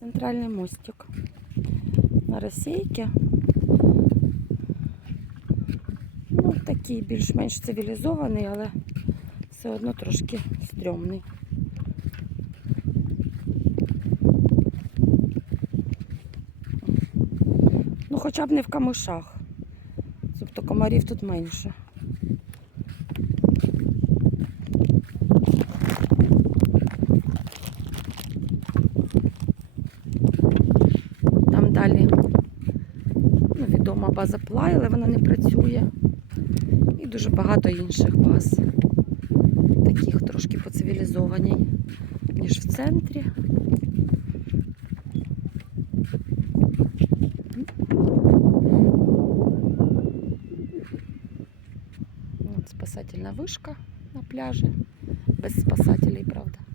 Центральний мостик на Російки. Ну, такий більш-менш цивілізований, але все одно трошки стрьомний. Ну, хоча б не в камишах. Тобто комарів тут менше. Відома база Плай, але вона не працює. І дуже багато інших баз. Таких трошки поцивілізованій, ніж в центрі. Спасательна вишка на пляжі. Без спасателей, правда.